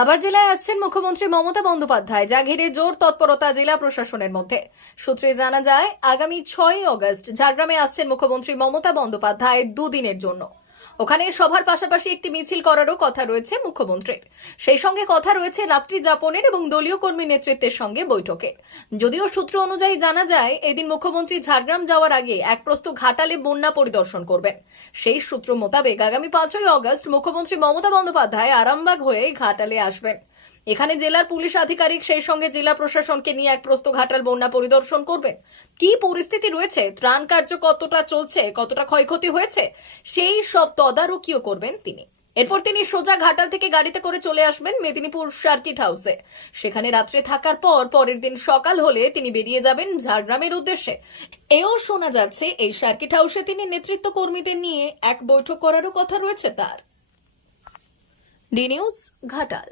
আবার জেলায় আসছেন মুখ্যমন্ত্রী মমতা বন্দ্যোপাধ্যায়, যা ঘিরে জোর তৎপরতা জেলা প্রশাসনের মধ্যে। সূত্রে জানা যায়, আগামী ছয় অগস্ট ঝাড়গ্রামে আসছেন মুখ্যমন্ত্রী মমতা বন্দ্যোপাধ্যায় দুদিনের জন্য। ওখানে সভার পাশাপাশি একটি মিছিল করারও কথা রয়েছে মুখ্যমন্ত্রীর। সেই সঙ্গে কথা রয়েছে রাত্রি যাপনের এবং দলীয় কর্মী নেতৃত্বের সঙ্গে বৈঠকে। যদিও সূত্র অনুযায়ী জানা যায়, এদিন মুখ্যমন্ত্রী ঝাড়গ্রাম যাওয়ার আগে এক প্রস্ত ঘাটালে বন্যা পরিদর্শন করবেন। সেই সূত্র মোতাবেক আগামী পাঁচই অগস্ট মুখ্যমন্ত্রী মমতা বন্দ্যোপাধ্যায় আরামবাগ হয়ে ঘাটালে আসবেন। এখানে জেলার পুলিশ আধিকারিক সেই সঙ্গে জেলা প্রশাসনকে নিয়ে এক প্রস্ত ঘাটাল বন্যা পরিদর্শন করবেন। কি পরিস্থিতি রয়েছে? ত্রাণ কার্য কতটা চলছে? কতটা ক্ষয়ক্ষতি হয়েছে? সেই সব তদারকিও করবেন তিনি। এরপর তিনি সোজা ঘাটাল থেকে গাড়িতে করে চলে আসবেন মেদিনীপুর সার্কিট হাউসে। সেখানে রাত্রে থাকার পর পরের দিন সকাল হলে তিনি বেরিয়ে যাবেন ঝাড়গ্রামের উদ্দেশ্যে। এও শোনা যাচ্ছে, এই সার্কিট হাউসে তিনি নেতৃত্ব কর্মীদের নিয়ে এক বৈঠক করারও কথা রয়েছে তার। D News, Ghatal.